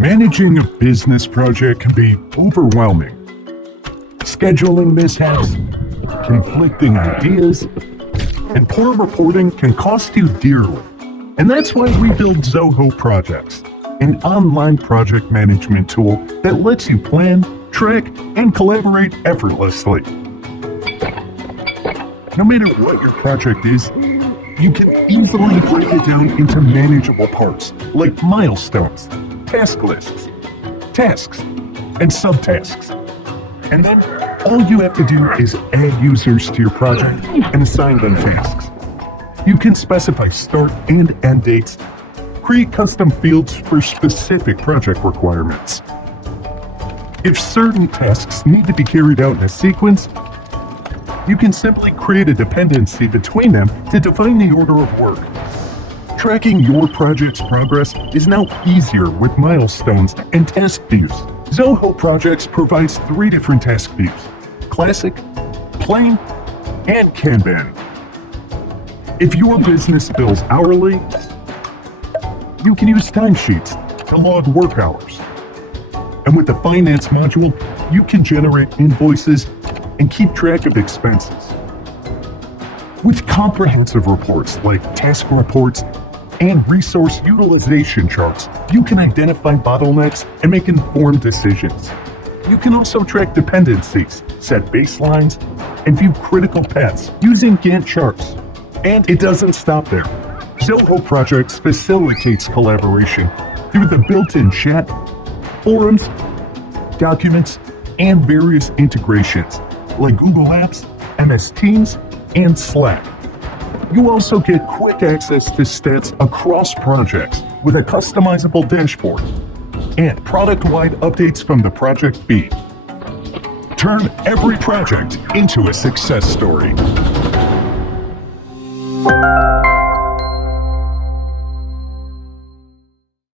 Managing a business project can be overwhelming. Scheduling mishaps, conflicting ideas, and poor reporting can cost you dearly. And that's why we built Zoho Projects, an online project management tool that lets you plan, track, and collaborate effortlessly. No matter what your project is, you can easily break it down into manageable parts like milestones, task lists, tasks, and subtasks. And then all you have to do is add users to your project and assign them tasks. You can specify start and end dates, create custom fields for specific project requirements. If certain tasks need to be carried out in a sequence, you can simply create a dependency between them to define the order of work. Tracking your project's progress is now easier with milestones and task views. Zoho Projects provides 3 different task views: Classic, Plain, and Kanban. If your business bills hourly, you can use timesheets to log work hours. And with the Finance module, you can generate invoices and keep track of expenses. With comprehensive reports like task reports and resource utilization charts, you can identify bottlenecks and make informed decisions. You can also track dependencies, set baselines, and view critical paths using Gantt charts. And it doesn't stop there. Zoho Projects facilitates collaboration through the built-in chat, forums, documents, and various integrations like Google Apps, MS Teams, and Slack. You also get quick access to stats across projects with a customizable dashboard and product-wide updates from the project feed. Turn every project into a success story.